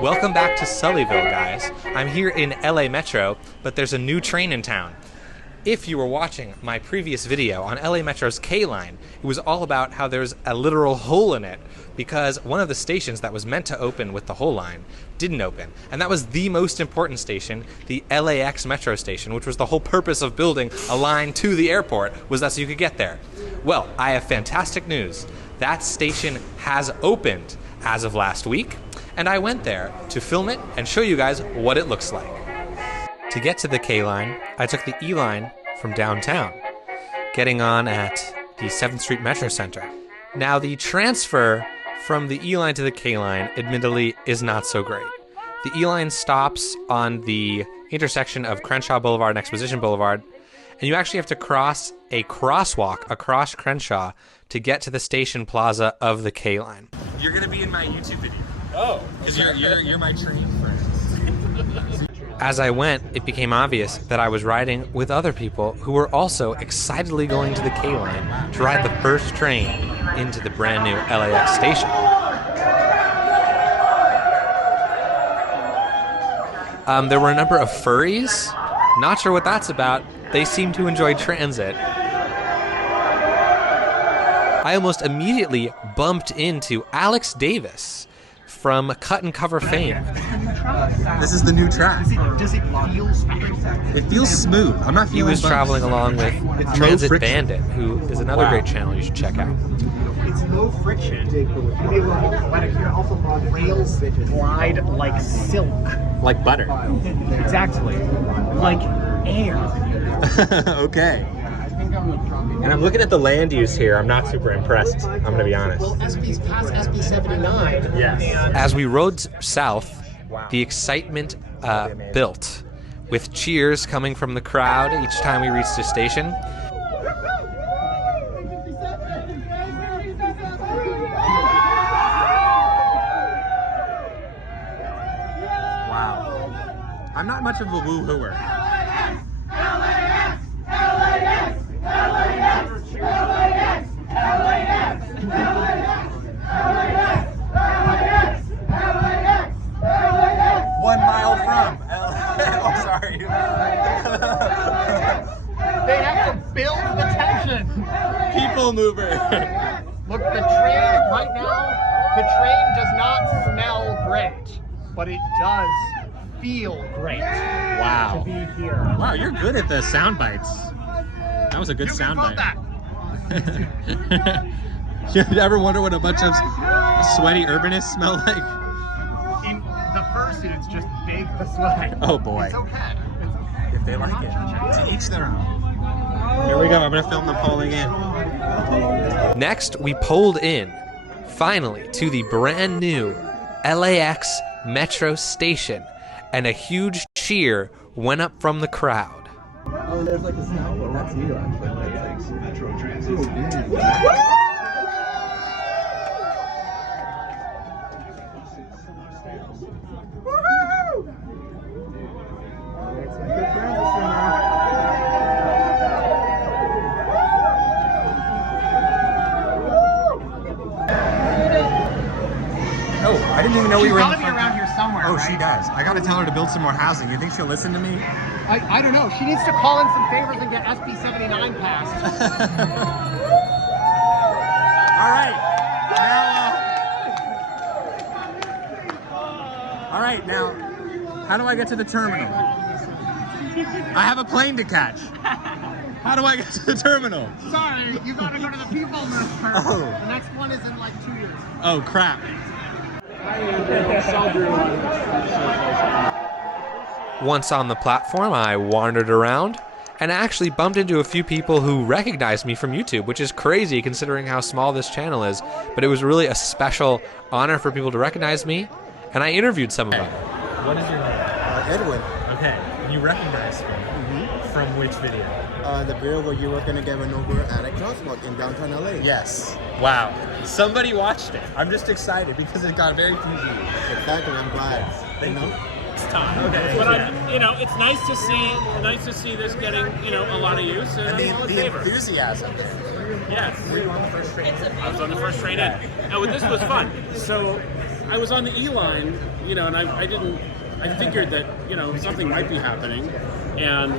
Welcome back to Sullyville, guys. I'm here in LA Metro, but there's a new train in town. If you were watching my previous video on LA Metro's K-Line, it was all about how there's a literal hole in it because one of the stations that was meant to open with the whole line didn't open. And that was the most important station, the LAX Metro station, which was the whole purpose of building a line to the airport, was that so you could get there. Well, I have fantastic news. That station has opened as of last week, and I went there to film it and show you guys what it looks like. To get to the K-Line, I took the E-Line from downtown, getting on at the 7th Street Metro Center. Now, the transfer from the E-Line to the K-Line, admittedly, is not so great. The E-Line stops on the intersection of Crenshaw Boulevard and Exposition Boulevard, and you actually have to cross a crosswalk across Crenshaw to get to the station plaza of the K-Line. You're gonna be in my YouTube video. Oh, because you're my train friend. As I went, it became obvious that I was riding with other people who were also excitedly going to the K-Line to ride the first train into the brand new LAX station. There were a number of furries. Not sure what that's about. They seem to enjoy transit. I almost immediately bumped into Alex Davis from Cut and Cover fame. This is the new track. Does it feel special? It feels smooth. I'm not feeling He was bumped. traveling along with Transit Bandit, who is another great channel you should check out. It's low friction. Rails glide like silk. Like butter. Exactly. Like air. Okay. And I'm looking at the land use here. I'm not super impressed. I'm going to be honest. Well, SP's past SB 79. Yes. As we rode south, the excitement built, with cheers coming from the crowd each time we reached a station. Wow. I'm not much of a woo-hooer. They have to build the tension. People mover. Look, the train right now, the train does not smell great, but it does feel great. Wow. To be here. Wow, you're good at the sound bites. That was a good sound bite. You ever wonder what a bunch of sweaty urbanists smell like? In the fursuits, just bake the sweat. Oh boy. It's okay. If they like it. To each their own. Here we go. I'm going to film them polling in. Next, we pulled in, finally, to the brand new LAX Metro station, and a huge cheer went up from the crowd. Oh, there's like a sound. Well, that's you actually. That's like Metro Transit. Oh, I didn't even know we were in the She's gotta be around here somewhere, Oh, right? she does. I gotta tell her to build some more housing. You think she'll listen to me? I don't know. She needs to call in some favors and get SB 79 passed. All right. Now, all right, now, how do I get to the terminal? I have a plane to catch. How do I get to the terminal? Sorry, you gotta go to the people mover. Oh. The next one is in like 2 years. Oh, crap. Once on the platform, I wandered around and actually bumped into a few people who recognized me from YouTube, which is crazy considering how small this channel is. But it was really a special honor for people to recognize me, and I interviewed some of them. What is your name? Edwin. Okay, you recognize me. From which video? The video where you were going to get an Uber at a crosswalk in downtown LA. Yes. Wow. Somebody watched it. I'm just excited because it got very few views. Exactly, I'm glad. Thank you. It's time. Okay. But it's nice to see this getting, a lot of use. And I'm all in The favor. enthusiasm. Yes. Were you on the first train? I was on the first train in. No, this was fun. So, I was on the E line, you know, and I figured that, you know, something might be happening, and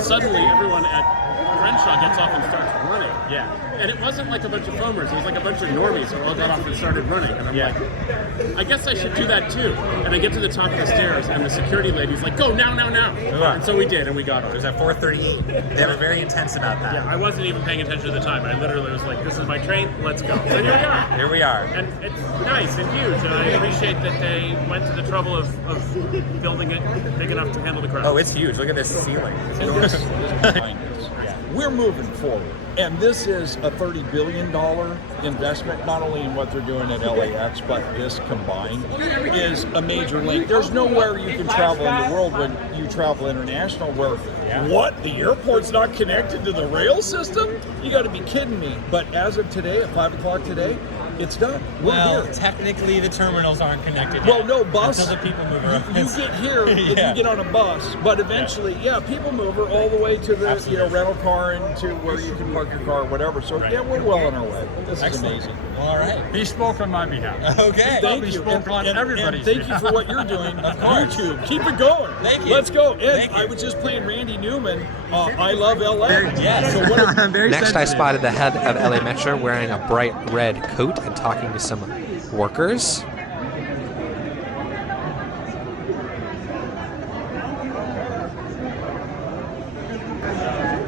suddenly everyone at Crenshaw gets off and starts running. Yeah. And it wasn't like a bunch of foamers, it was like a bunch of normies who all got off and started running. And I'm like, I guess I should do that too. And I get to the top of the stairs, and the security lady's like, go now, now, now. And so we did, and we got off. It was at 4:38. They were very intense about that. Yeah, I wasn't even paying attention at the time. I literally was like, this is my train, let's go. So here we are. Here we are. And it's nice and huge, and I appreciate that they went to the trouble of building it big enough to handle the crowd. Oh, it's huge. Look at this ceiling. It's enormous. We're moving forward. And this is a $30 billion investment, not only in what they're doing at LAX, but this combined is a major link. There's nowhere you can travel in the world when you travel international where, what, the airport's not connected to the rail system? You gotta be kidding me. But as of today, at 5 o'clock today, it's done. We're here. Technically the terminals aren't connected Well, yet. no, bus. Until the people mover You get here and you get on a bus, but eventually, people mover all the way to the rental car and to where you can park your car or whatever. So we're well on our way. This is amazing. Well, all right. He spoke on my behalf. Okay. Thank you. And thank you for what you're doing on YouTube. Keep it going. Thank you. Let's go. And Thank you. I was just playing Randy Newman. I love LA. Yes. So what a, Next, I spotted the head of LA Metro wearing a bright red coat and talking to some workers.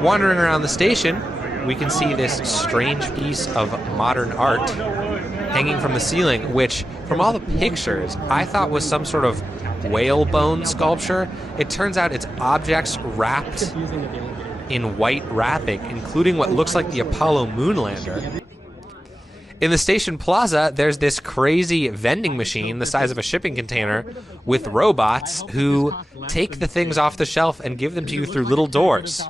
Wandering around the station, we can see this strange piece of modern art hanging from the ceiling, which, from all the pictures, I thought was some sort of whalebone sculpture. It turns out it's objects wrapped in white wrapping, including what looks like the Apollo moonlander. In the station plaza, there's this crazy vending machine the size of a shipping container with robots who take the things off the shelf and give them to you through little doors.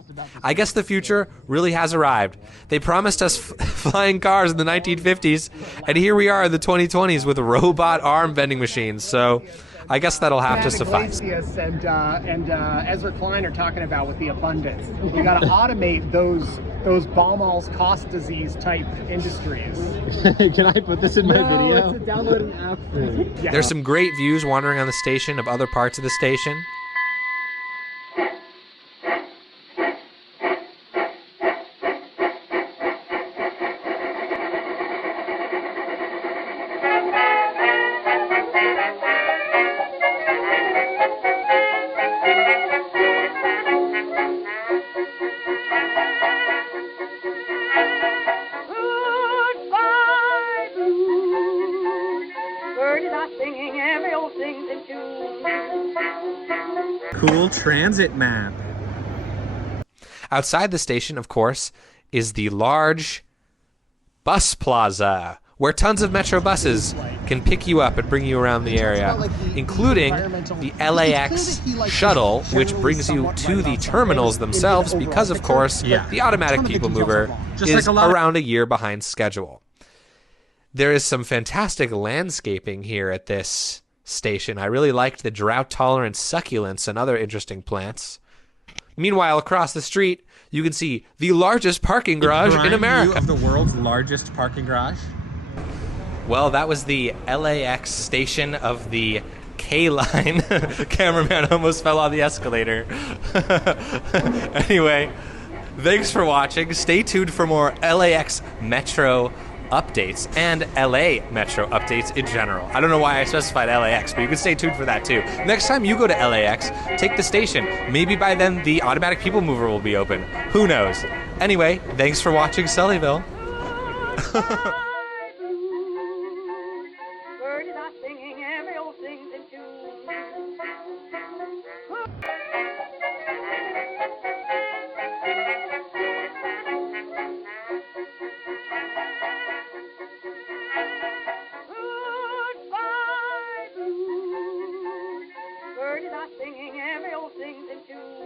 I guess the future really has arrived. They promised us flying cars in the 1950s, and here we are in the 2020s with robot arm vending machines. So I guess that'll have to suffice. Iglesias and Ezra Klein are talking about with the abundance. You got to automate those Baumol's cost disease type industries. Can I put this in my video? It's a downloading app thing. Yeah. There's some great views wandering on the station of other parts of the station. Cool transit map. Outside the station, of course, is the large bus plaza, where tons of Metro buses can pick you up and bring you around the area, including the LAX shuttle, which brings you to the terminals themselves because, of course, the automatic people mover is around a year behind schedule. There is some fantastic landscaping here at this station. I really liked the drought-tolerant succulents and other interesting plants. Meanwhile, across the street, you can see the largest parking garage in America. Of the world's largest parking garage. Well, that was the LAX station of the K-line. Cameraman almost fell on the escalator. Anyway, thanks for watching. Stay tuned for more LAX Metro updates and LA Metro updates in general. I don't know why I specified LAX, but you can stay tuned for that too. Next time you go to LAX, take the station. Maybe by then the automatic people mover will be open. Who knows? Anyway, thanks for watching Sullyville.